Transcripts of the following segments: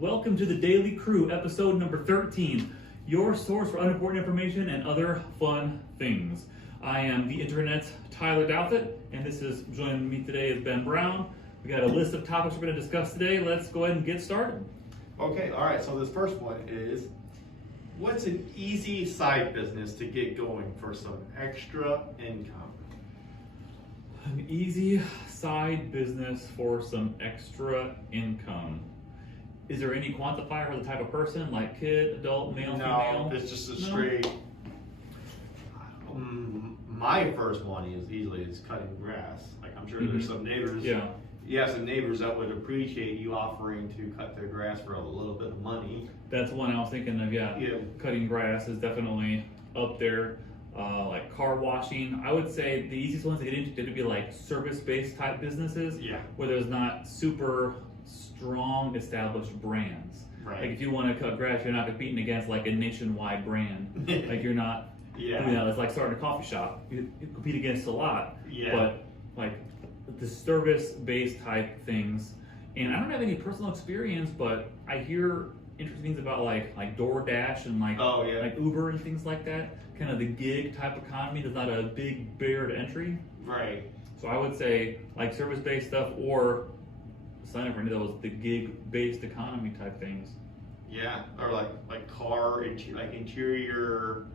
Welcome to the Daily Crew, episode number 13, your source for unimportant information and other fun things. I am the internet's Tyler Douthit, and joining me today is Ben Brown. We got a list of topics we're going to discuss today. Let's go ahead and get started. Okay, all right, so this first one is, what's an easy side business to get going for some extra income? An easy side business for some extra income. Is there any quantifier for the type of person, like kid, adult, male, female? No, it's just a straight. My first one is cutting grass. Like, I'm sure there's some neighbors. Yeah. You have some neighbors that would appreciate you offering to cut their grass for a little bit of money. That's one I was thinking of. Yeah. Cutting grass is definitely up there. Like car washing, I would say the easiest ones to get into would be like service-based type businesses, where there's not super strong established brands. Right. Like if you want to cut grass, you're not competing against like a nationwide brand. Like you're not doing that. It's like starting a coffee shop. You compete against a lot. But like the service-based type things, and I don't have any personal experience, but I hear interesting things about like DoorDash and like Uber and things like that. Kind of the gig type economy. There's not a big barrier to entry. Right. So I would say like service-based stuff, or sign up for any of those, the gig-based economy type things. Yeah, or like car interior,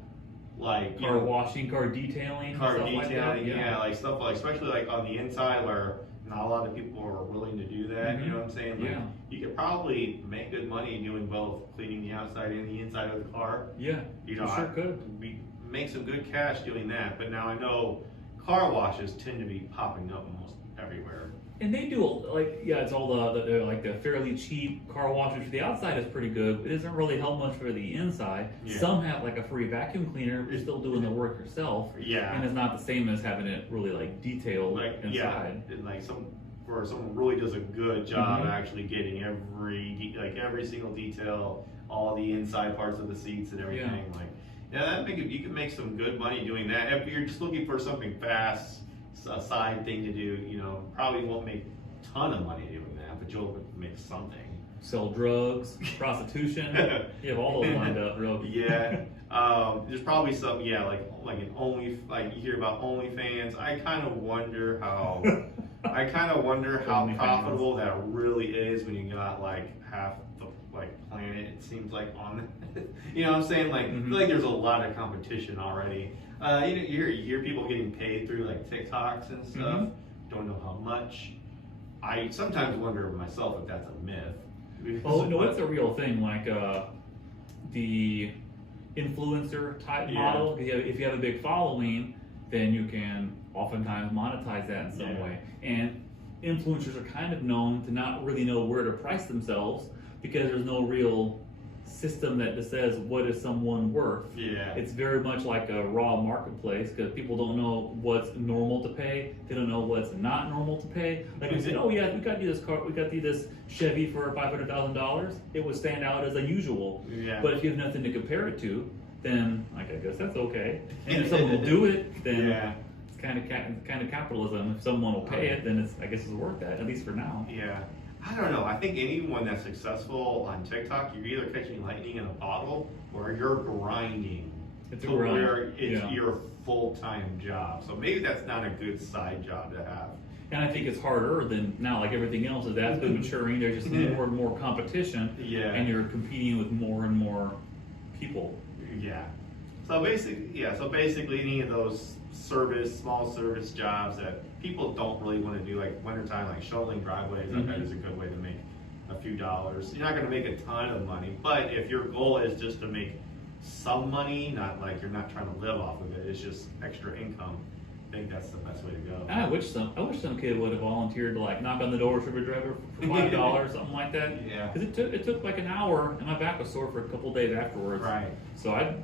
like car washing, car detailing, car stuff detailing. Like that. Yeah, like stuff like, especially like on the inside where not a lot of people are willing to do that. You know what I'm saying? Like, you could probably make good money doing both, cleaning the outside and the inside of the car. Yeah, you know, sure could. We make some good cash doing that, but now I know car washes tend to be popping up almost everywhere. And they do it's all the fairly cheap car washes. The outside is pretty good. It doesn't really help much for the inside. Some have like a free vacuum cleaner, but you're still doing the work yourself. And it's not the same as having it really like detailed inside. And like someone really does a good job actually getting every single detail, all the inside parts of the seats and everything. You can make some good money doing that. If you're just looking for something fast, a side thing to do, probably won't make a ton of money doing that, but you'll make something. Sell drugs, prostitution. You have all those lined up, real. There's probably some, like you hear about OnlyFans. I kind of wonder how profitable that really is when you got like half the planet, it seems like, on it. You know what I'm saying? Like, I feel like there's a lot of competition already. You hear people getting paid through like TikToks and stuff. Don't know how much. I sometimes wonder myself if that's a myth. Oh no, it's a real thing. Like the influencer type model. If you have a big following, then you can oftentimes monetize that in some way. And influencers are kind of known to not really know where to price themselves, because there's no real system that just says what is someone worth. It's very much like a raw marketplace, because people don't know what's normal to pay. They don't know what's not normal to pay. Like we said, oh yeah, we got you this car, we got you this Chevy for $500,000. It would stand out as unusual. But if you have nothing to compare it to, then I guess that's okay. And if someone will do it, then it's kind of capitalism. If someone will pay it, then I guess it's worth that, at least for now. I don't know. I think anyone that's successful on TikTok, you're either catching lightning in a bottle or you're grinding to where it's your full-time job. So maybe that's not a good side job to have. And I think it's harder than now, like everything else, as that's been maturing. There's just more and more competition, and you're competing with more and more people. So basically, any of those small service jobs that people don't really want to do, like wintertime, like shoveling driveways, I bet is a good way to make a few dollars. You're not going to make a ton of money, but if your goal is just to make some money, not like you're not trying to live off of it, it's just extra income, I think that's the best way to go. I wish some kid would have volunteered to like knock on the door of a driver for $5, something like that. Because it took like an hour, and my back was sore for a couple of days afterwards. So I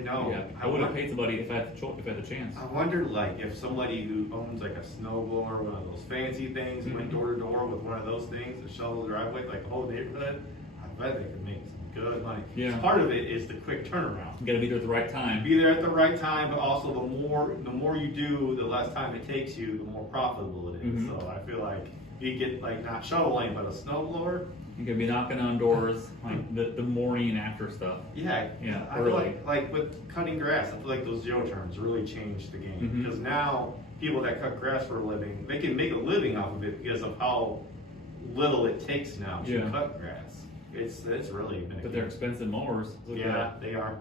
know. I would have paid somebody if I had the chance. I wonder, like, if somebody who owns like a snowblower, one of those fancy things, went door to door with one of those things to shovel the driveway, like the whole neighborhood, I bet they could make some good money. Part of it is the quick turnaround. You got to be there at the right time. Be there at the right time, but also the more you do, the less time it takes you, the more profitable it is. So I feel like you get like not shoveling, but a snowblower. You can be knocking on doors like the morning and after stuff. Yeah, Yeah, I feel early. like with cutting grass, I feel like those zero turns really changed the game Mhm. because now people that cut grass for a living, they can make a living off of it because of how little it takes now to Yeah. cut grass. It's really been a But they're game. expensive mowers. Look at Yeah, that. they are.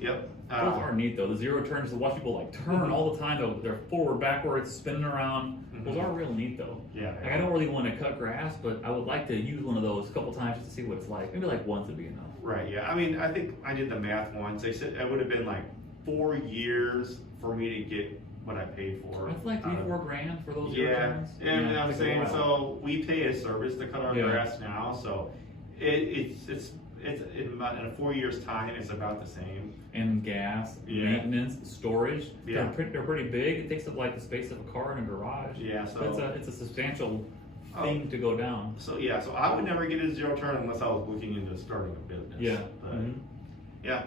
Yep. Those are neat though. The zero turns to watch people like turn all the time. They're forward, backwards, spinning around. Those are real neat though. Yeah. Like I don't really want to cut grass, but I would like to use one of those a couple times just to see what it's like. Maybe like once would be enough. Right, yeah. I mean, I think I did the math once. They said it would have been like 4 years for me to get what I paid for. That's like out of- $3-4 for those zero Yeah, turns. and Yeah, I'm it's like, saying, wow. so we pay a service to cut our Yeah. grass now, so it's in about in 4 years' time, it's about the same. And gas, Yeah. maintenance, storage. Yeah. They're pretty big. It takes up like the space of a car in a garage. Yeah, so It's a substantial Oh. thing to go down. so yeah, so I would never get a zero turn unless I was looking into starting a business. Yeah. But Mhm. yeah,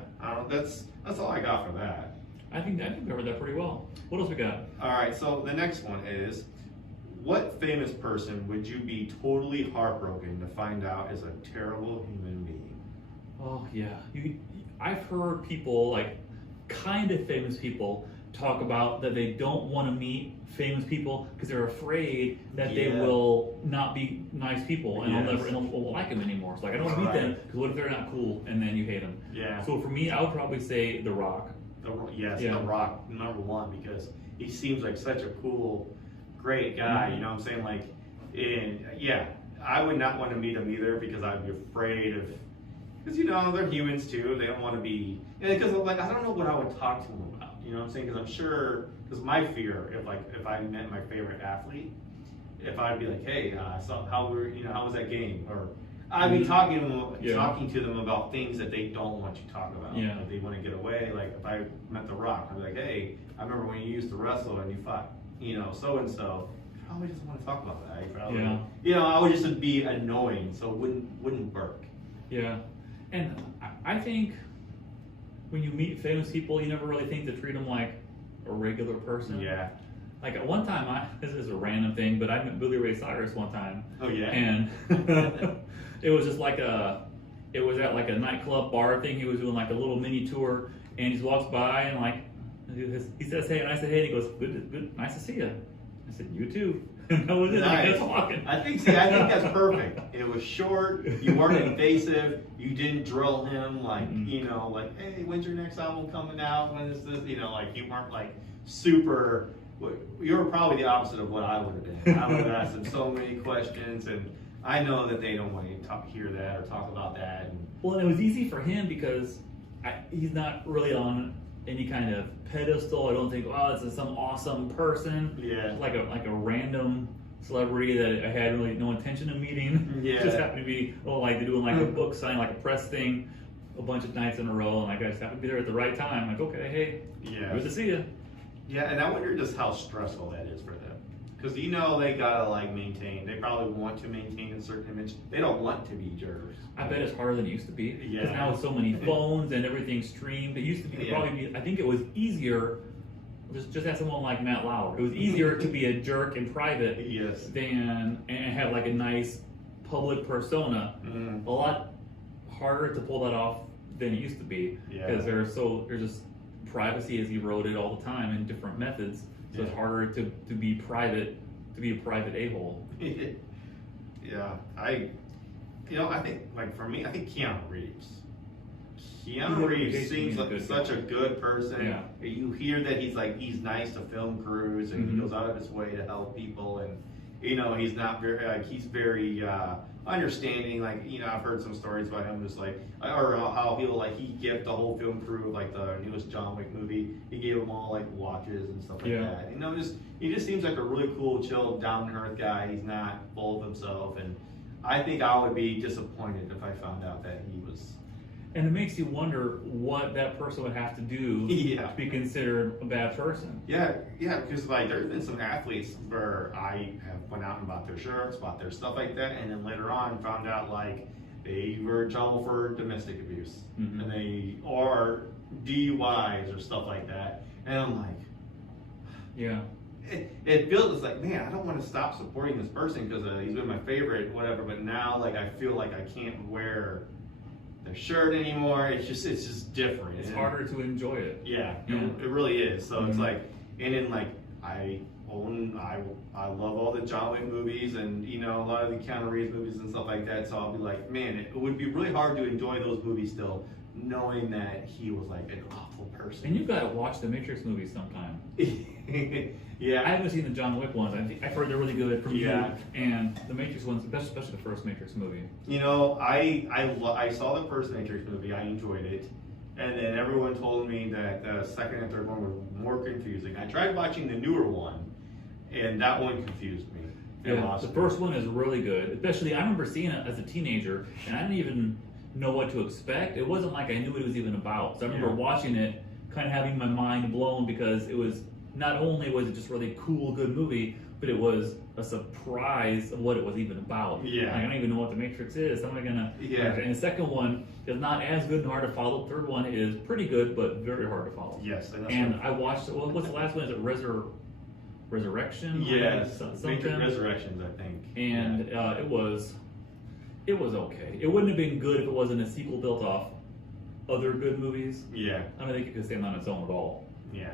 that's all I got for that. I think we covered that pretty well. What else we got? All right, so the next one is, what famous person would you be totally heartbroken to find out is a terrible human being? Oh yeah, I've heard people like kind of famous people talk about that they don't want to meet famous people because they're afraid that they Yeah. will not be nice people and Yes. they'll won't like them anymore. So like I don't want to meet them Right. because what if they're not cool and then you hate them? Yeah. So for me, I would probably say The Rock. Yes, Yeah. The Rock, number one, because he seems like such a cool, great guy. Mhm. You know what I'm saying? Like, and yeah, I would not want to meet him either because I'd be afraid of, because you know they're humans too. They don't want to be, because like I don't know what I would talk to him about. You know what I'm saying? Because I'm sure, because my fear, if I met my favorite athlete, if I'd be like, hey, so how was that game? Or I'd be talking to them about things that they don't want you to talk about. Yeah. Like they want to get away. Like if I met The Rock, I'd be like, hey, I remember when you used to wrestle and you fought, so and so. Probably doesn't want to talk about that. He probably, Yeah. I would just be annoying, so it wouldn't work. Yeah, and I think when you meet famous people, you never really think to treat them like a regular person. Yeah. Like at one time, this is a random thing, but I met Billy Ray Cyrus one time. Oh yeah. And it was just like it was at like a nightclub bar thing. He was doing like a little mini tour, and he just walks by and like he says hey, and I said hey, and he goes good, nice to see you. I said you too. And that was it. Like, Nice. that's walking. I think that's perfect. It was short. You weren't invasive. You didn't drill him like like hey, when's your next album coming out? When is this? Like you weren't like super. You were probably the opposite of what I would have been. I would have asked him so many questions, and I know that they don't want you to hear that or talk about that. And, Well, and it was easy for him because he's not really on any kind of pedestal. I don't think, oh, this is some awesome person. Yeah. Like a random celebrity that I had really no intention of meeting. Yeah. Just happened to be, like they're doing like a book signing, like a press thing, a bunch of nights in a row, and I just happened to be there at the right time. Like, okay, hey, Yeah. good to see you. Yeah, and I wonder just how stressful that is for them. Because they gotta like maintain. They probably want to maintain a certain image. They don't want to be jerks. I bet it's harder than it used to be. Yeah. Because now with so many phones and everything streamed, it used to be I think it was easier. Just have someone like Matt Lauer. It was easier to be a jerk in private Yes. and have like a nice public persona. Mm. A lot harder to pull that off than it used to be Yeah. because there's just privacy is eroded all the time in different methods. So it's Yeah. harder to be private, to be a private a-hole. Yeah, I think like for me, I think Keanu Reeves. Keanu Yeah, Reeves he's seems a like good such guy. a good person. Yeah. You hear that he's nice to film crews and he Mhm. goes out of his way to help people, and he's not very he's very understanding. Like I've heard some stories about him just like or how he gift the whole film crew like the newest John Wick movie. He gave them all like watches and stuff like Yeah. that. He just seems like a really cool, chill, down to earth guy. He's not full of himself, and I think I would be disappointed if I found out that he was. And it makes you wonder what that person would have to do Yeah. to be considered a bad person. Yeah, because like there's been some athletes where I have went out and bought their shirts, bought their stuff like that, and then later on found out like they were in trouble for domestic abuse, Mhm. and or DUIs or stuff like that, and I'm like, Yeah. it feels it's like, man, I don't want to stop supporting this person because he's been my favorite, whatever. But now, like, I feel like I can't wear their shirt anymore. It's just different. It's harder to enjoy it. Yeah, Yeah. It really is. So it's like, and then like I love all the John Wick movies and a lot of the Keanu Reeves movies and stuff like that. So I'll be like, man, it would be really hard to enjoy those movies still, knowing that he was like an awful person. And you've got to watch the Matrix movies sometime. Yeah, I haven't seen the John Wick ones. I've heard they're really good from you. Yeah. And the Matrix ones, especially the first Matrix movie. I saw the first Matrix movie. I enjoyed it. And then everyone told me that the second and third one were more confusing. I tried watching the newer one, and that one confused me. Yeah, the first one is really good. Especially, I remember seeing it as a teenager, and I didn't even know what to expect. It wasn't like I knew what it was even about. So I remember watching it, kind of having my mind blown because it was not only was it just really cool, good movie, but it was a surprise of what it was even about. Yeah. Like, I don't even know what the Matrix is. How am I gonna? Yeah. And the second one is not as good and hard to follow. The third one is pretty good, but very hard to follow. Yes. And I watched. Well, what's the last one? Is it Resurrection? Yes. Something. Matrix Resurrections, I think. And it was okay. It wouldn't have been good if it wasn't a sequel built off other good movies. Yeah. I don't think it could stand on its own at all. Yeah.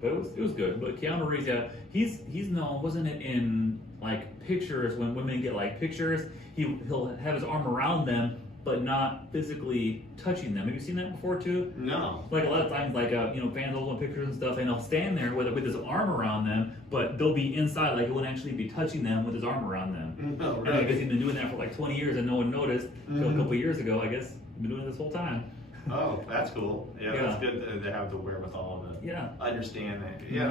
But it was good. But Keanu Reeves, yeah, he's known, wasn't it, in like pictures when women get like pictures, he'll have his arm around them, but not physically touching them. Have you seen that before too? No. Like a lot of times, like fans will want pictures and stuff, and he'll stand there with his arm around them, but they'll be inside, like he wouldn't actually be touching them with his arm around them. No, And really? I guess he's been doing that for like 20 years, and no one noticed until a couple of years ago. I guess he's been doing it this whole time. Oh, that's cool. Yeah, Yeah. that's good to have the wherewithal to understand that. Yeah,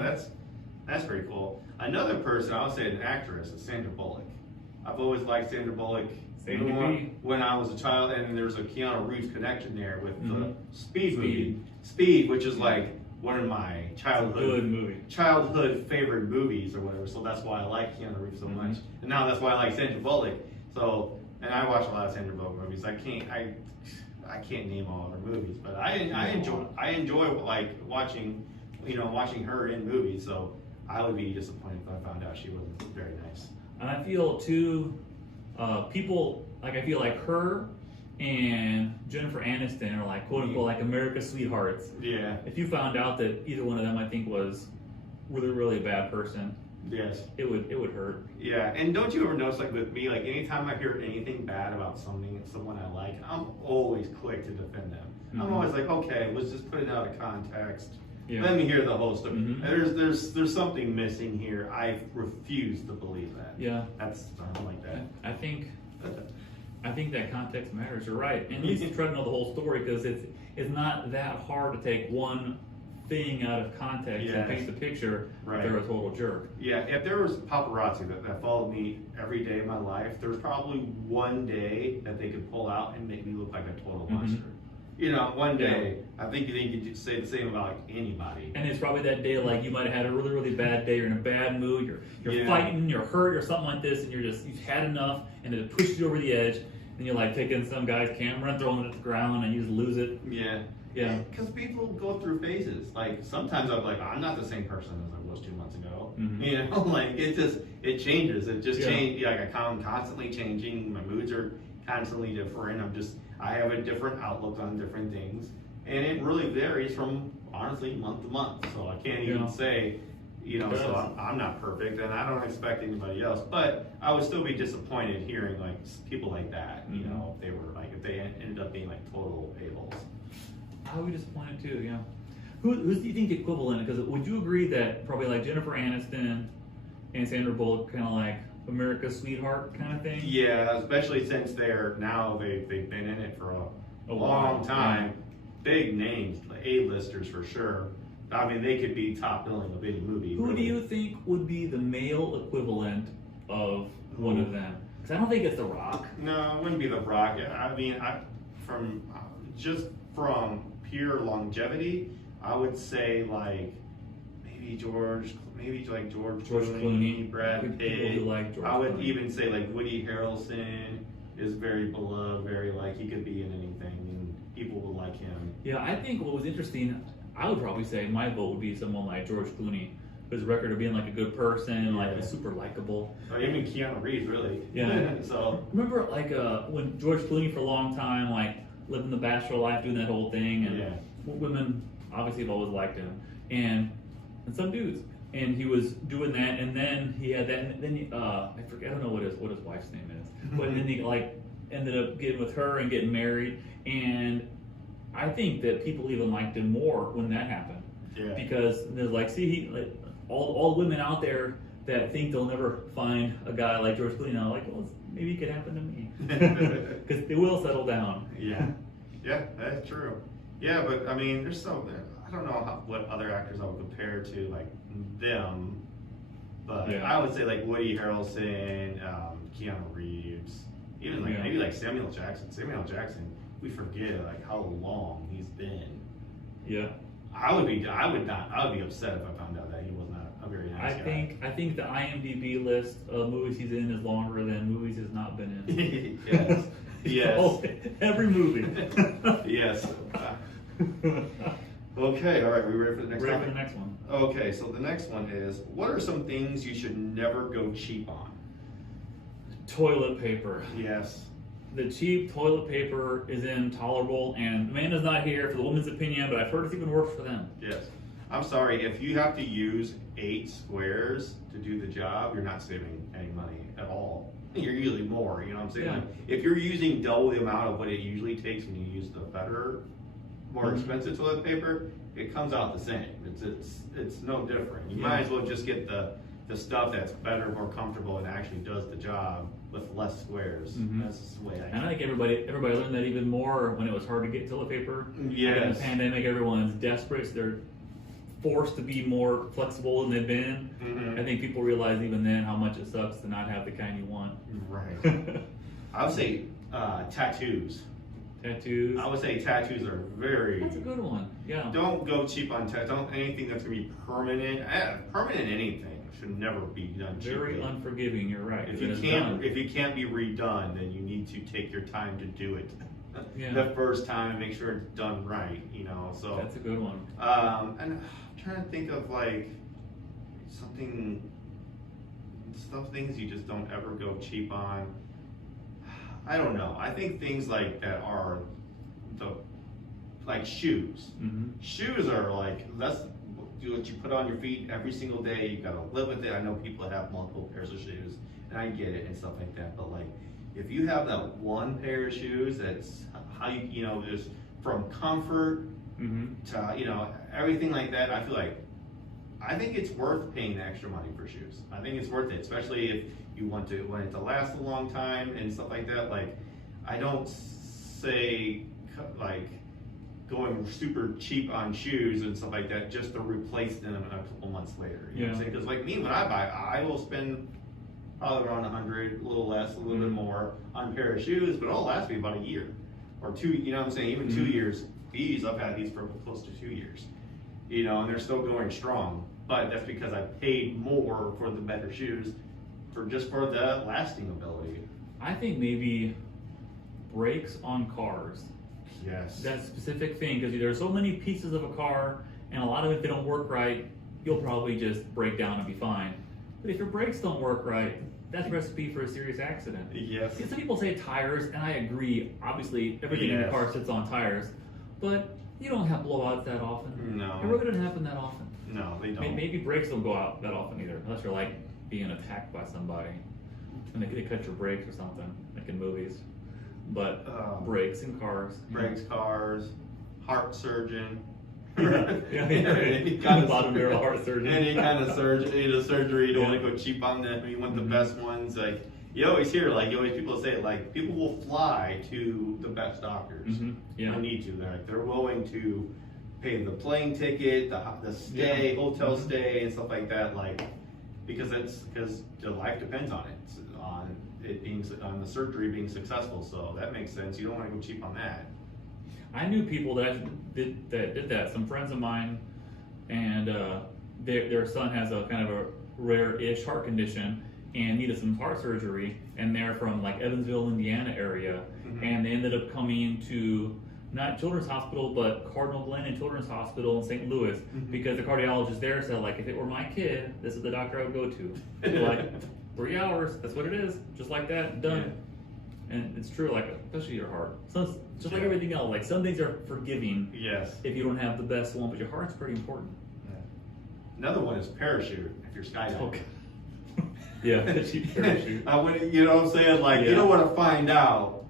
that's pretty cool. Another person, I would say an actress, is Sandra Bullock. I've always liked Sandra Bullock. Same more to me. when I was a child, and there's a Keanu Reeves connection there with the Mhm. Speed movie. Speed, which is like one of my Good movie. childhood favorite movies or whatever. So that's why I like Keanu Reeves so much. And now that's why I like Sandra Bullock. So, and I watch a lot of Sandra Bullock movies. I can't name all of her movies, but I enjoy like watching her in movies. So I would be disappointed if I found out she wasn't very nice. And I feel too, people I feel like her and Jennifer Aniston are like quote unquote like America's sweethearts. Yeah. If you found out that either one of them I think was really really a bad person, Yes. it would hurt. Yeah, and don't you ever notice, like with me, like anytime I hear anything bad about someone I like, I'm always quick to defend them. I'm always like, okay, let's just put it out of context. Yeah. Let me hear the whole story. Mhm. There's something missing here. I refuse to believe that. Yeah. I don't like that. I think that context matters. You're right. And at least you try to know the whole story because it's not that hard to take one thing out of context and paint the picture Right. if they're a total jerk. Yeah, if there was paparazzi that followed me every day of my life, there was probably one day that they could pull out and make me look like a total monster. One day. I think you could say the same about like anybody. And it's probably that day like you might have had a really, really bad day, you're in a bad mood, you're Yeah. fighting, you're hurt or something like this, and you've had enough and it pushed you over the edge, and you're like taking some guy's camera and throwing it at the ground and you just lose it. Yeah. Yeah. Because people go through phases. Like sometimes I'm like, I'm not the same person as I was 2 months ago. Mhm. Like it changes. It just Yeah. changes. Like I'm constantly changing. My moods are constantly different. I have a different outlook on different things, and it really varies from honestly month to month. So I can't even say, so I'm not perfect, and I don't expect anybody else. But I would still be disappointed hearing like people like that. If they ended up being like total a-holes. I would be disappointed too, yeah. Who's do you think the equivalent? Because would you agree that probably like Jennifer Aniston and Sandra Bullock kind of like America's sweetheart kind of thing? Yeah, especially since they've been in it for a long while, time. Big names, A-listers for sure. I mean, they could be top billing of any movie. Who really. do you think would be the male equivalent of one of them? Because I don't think it's The Rock. No, it wouldn't be The Rock. I mean, from pure longevity, I would say like maybe George Clooney, Brad People Pitt. who like George I would Clooney. even say like Woody Harrelson is very beloved, very like he could be in anything, and people would like him. Yeah, I think what was interesting, I would probably say my vote would be someone like George Clooney. his record of being like a good person, like super likable. Or even Keanu Reeves, really. Yeah. So remember like when George Clooney for a long time like living the bachelor life, doing that whole thing, and women obviously have always liked him, and some dudes, and he was doing that, and then he had that, and then I forget, I don't know what his wife's name is, but then he like ended up getting with her and getting married, and I think that people even liked him more when that happened. Yeah. Because there's like, see, he like all the women out there that think they'll never find a guy like George Clooney now, like, well, maybe it could happen to me, because they will settle down. Yeah, that's true. Yeah, but I mean, there's some. I don't know what other actors I would compare to like them, but I would say like Woody Harrelson, Keanu Reeves, even like maybe like Samuel Jackson. Samuel Jackson, we forget like how long he's been. Yeah. I would be upset if I found out that he was not a very nice guy. I think the IMDb list of movies he's in is longer than movies he's not been in. Yes. Yes. Oh, every movie. Yes. Okay, all right, we ready for the next one? Ready for the next one. Okay, so the next one is, what are some things you should never go cheap on? Toilet paper. Yes. The cheap toilet paper is intolerable, and Amanda's not here for the woman's opinion, but I've heard it's even worse for them. Yes. I'm sorry, if you have to use 8 squares to do the job, you're not saving any money at all. You're usually more, you know what I'm saying? Yeah. Like, if you're using double the amount of what it usually takes when you use the better, more expensive toilet paper, it comes out the same. It's no different. You might as well just get the stuff that's better, more comfortable, and actually does the job with less squares. That's the way And I think everybody learned that even more when it was hard to get toilet paper. Yes. In the pandemic, everyone's desperate, so they're forced to be more flexible than they've been. I think people realize even then how much it sucks to not have the kind you want. Right. I would say tattoos. Tattoos. I would say tattoos are very. That's a good one. Yeah. Don't go cheap on tattoos. Don't anything that's gonna be permanent. Permanent anything should never be done cheaply. Very unforgiving. You're right. If you can't be redone, then you need to take your time to do it. Yeah. The first time and make sure it's done right. You know. So that's a good one. And I'm trying to think of like things you just don't ever go cheap on. I don't know. I think things like that are like shoes. Shoes are like, that's what you put on your feet every single day. You gotta live with it. I know people have multiple pairs of shoes, and I get it and stuff like that. But like, if you have that one pair of shoes, that's how you know, just from comfort to everything like that. I think it's worth paying the extra money for shoes. I think it's worth it, especially if you want it to last a long time and stuff like that. Like, I don't say like going super cheap on shoes and stuff like that just to replace them a couple months later. You know what I'm saying? Because like me, when I buy, I will spend probably around $100, a little less, a little bit more on a pair of shoes, but it'll last me about a year or 2. You know what I'm saying? Even 2 years. I've had these for close to 2 years. You know, and they're still going strong. But that's because I paid more for the better shoes for the lasting ability. I think maybe brakes on cars. Yes. That specific thing, because there's so many pieces of a car, and a lot of it, if they don't work right, you'll probably just break down and be fine. But if your brakes don't work right, that's a recipe for a serious accident. Yes. Some people say tires, and I agree. Obviously, everything in the car sits on tires, but you don't have blowouts that often. No. It really doesn't happen that often. No, they don't. Maybe brakes don't go out that often either, unless you're like being attacked by somebody and they cut your brakes or something, like in movies. But brakes in cars. Brakes, cars, heart surgeon. Any kind of bottom barrel heart surgeon. Any kind of surgery. You don't want to go cheap on them. You want the best ones. Like you always hear, people say, like people will fly to the best doctors. Yeah. They need to. They're willing to pay the plane ticket, the stay, hotel stay, and stuff like that. Like because their life depends on it, on the surgery being successful. So that makes sense. You don't want to go cheap on that. I knew people that did that. Some friends of mine, and their son has a kind of a rare-ish heart condition and needed some heart surgery, and they're from like Evansville, Indiana area, and they ended up coming to not Children's Hospital, but Cardinal Glennon Children's Hospital in St. Louis, because the cardiologist there said, like, if it were my kid, this is the doctor I would go to. Like, 3 hours, that's what it is, just like that, done. Yeah. And it's true, like, especially your heart. So it's just like everything else, like, some things are forgiving. Yes. If you don't have the best one, but your heart's pretty important. Yeah. Another one is parachute, if you're skydiving. Okay. Yeah, parachute. You know what I'm saying? Like, you don't want to find out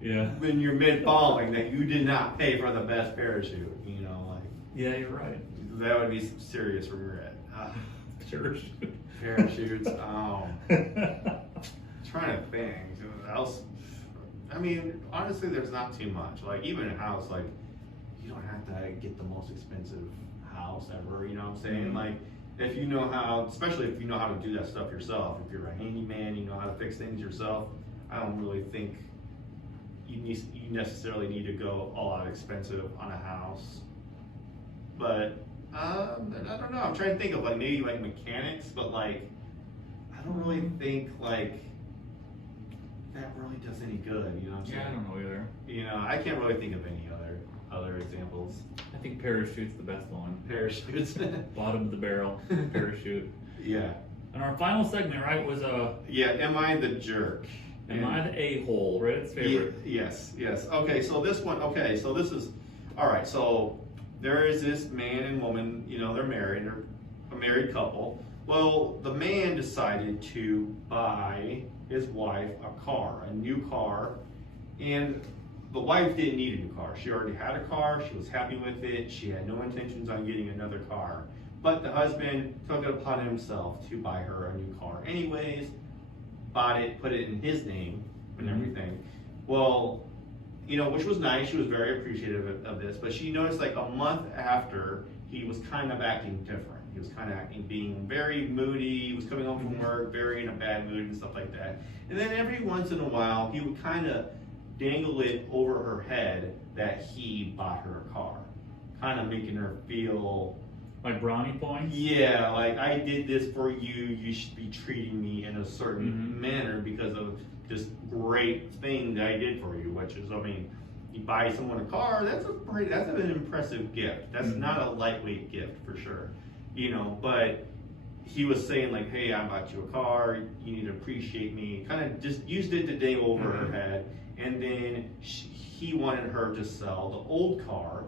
when you're mid-falling that you did not pay for the best parachute, you know, like. Yeah, you're right. That would be some serious regret. Parachute. Parachutes. Trying to think. What else? I mean, honestly, there's not too much. Like, even a house, like, you don't have to get the most expensive house ever, you know what I'm saying? Mm-hmm. Like, if you know how, especially if you know how to do that stuff yourself, if you're a handyman, you know how to fix things yourself, I don't really think you necessarily need to go all out expensive on a house. But, I don't know, I'm trying to think of, like, maybe, like, mechanics, but, like, I don't really think, like, that really does any good, you know what I'm saying? Yeah, I don't know either. You know, I can't really think of any other examples. I think parachute's the best one. Parachutes. Bottom of the barrel, parachute. Yeah. And our final segment, right, was yeah, am I the jerk? Am I the a-hole, Reddit's favorite? Yes. Okay, so this one, all right, so there is this man and woman, you know, they're a married couple. Well, the man decided to buy his wife a new car, and the wife didn't need a new car. She already had a car, she was happy with it, she had no intentions on getting another car. But the husband took it upon himself to buy her a new car anyways, bought it, put it in his name and everything. Well, you know, which was nice, she was very appreciative of this, but she noticed like a month after, he was kind of acting different. He was kind of being very moody, he was coming home from work, very in a bad mood and stuff like that. And then every once in a while, he would kind of dangle it over her head that he bought her a car. Kind of making her feel... Like brownie points? Yeah, like, I did this for you, you should be treating me in a certain manner because of this great thing that I did for you, which is, I mean, you buy someone a car, that's an impressive gift. That's not a lightweight gift for sure. You know, but he was saying like, hey, I bought you a car, you need to appreciate me. Kind of just used it to dangle over her head. And then he wanted her to sell the old car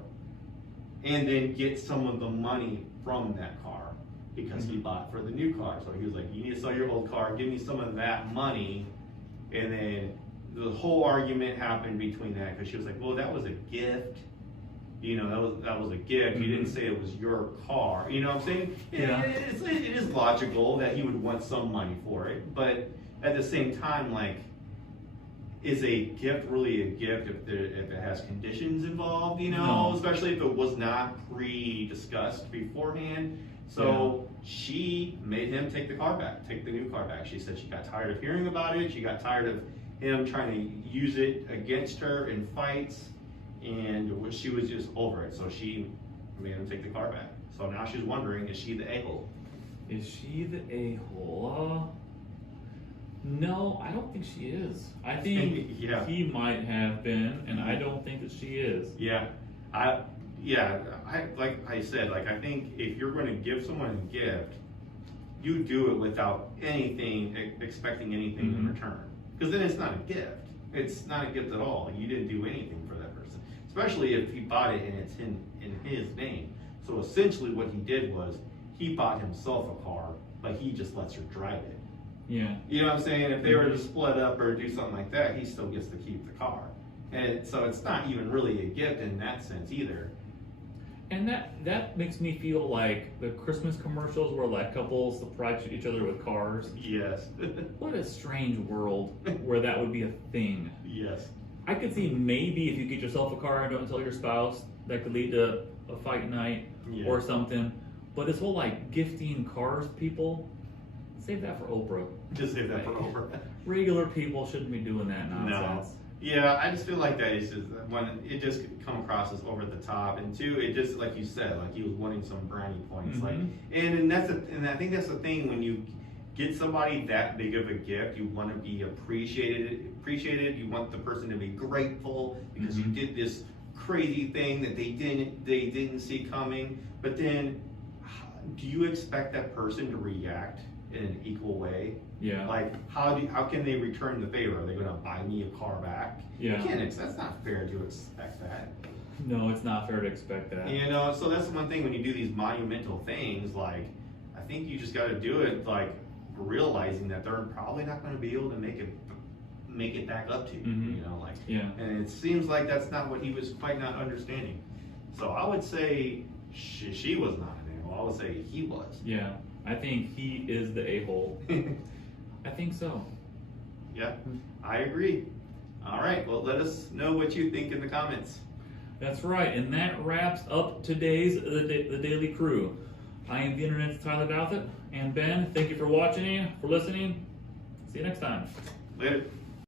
and then get some of the money from that car because he bought for the new car. So he was like, you need to sell your old car, give me some of that money. And then the whole argument happened between that because she was like, well, that was a gift. You know, that was a gift. You didn't say it was your car. You know what I'm saying? Yeah. It is logical that he would want some money for it. But at the same time, like, is a gift really a gift if it has conditions involved? You know, especially if it was not pre-discussed beforehand. So she made him take the new car back. She said she got tired of hearing about it. She got tired of him trying to use it against her in fights. And she was just over it, so she made him take the car back. So now she's wondering, is she the a-hole? Is she the a-hole? No, I don't think she is. I think he might have been, and I don't think that she is. I like I said, like, I think if you're going to give someone a gift, you do it without expecting anything in return. Because then it's not a gift. It's not a gift at all. You didn't do anything for that person. Especially if he bought it and it's in his name. So essentially what he did was, he bought himself a car, but he just lets her drive it. Yeah. You know what I'm saying? If they were to split up or do something like that, he still gets to keep the car. And so it's not even really a gift in that sense either. And that makes me feel like the Christmas commercials where like couples surprise each other with cars. Yes. What a strange world where that would be a thing. Yes. I could see maybe if you get yourself a car and don't tell your spouse, that could lead to a fight night or something. But this whole like gifting cars, people, save that for Oprah. Just save that for Oprah. Regular people shouldn't be doing that nonsense. No. Yeah, I just feel like that is just, one, it just come across as over the top, and two, it just, like you said, like he was wanting some brownie points. Like, and I think that's the thing, when you get somebody that big of a gift, you want to be appreciated. You want the person to be grateful because you did this crazy thing that they didn't see coming. But then, do you expect that person to react in an equal way? Yeah. Like, how can they return the favor? Are they going to buy me a car back? Yeah. You can't. That's not fair to expect that. No, it's not fair to expect that. You know, so that's one thing when you do these monumental things. Like, I think you just got to do it like realizing that they're probably not going to be able to make it back up to you. Mm-hmm. You know, like, yeah. And it seems like that's not what he was quite not understanding. So I would say she was not an a-hole. I would say he was. Yeah, I think he is the a-hole. I think so. Yeah, I agree. All right, well, let us know what you think in the comments. That's right, and that wraps up today's the Daily Crew. I am the Internet's Tyler Douthit, and Ben, thank you for watching, for listening. See you next time. Later.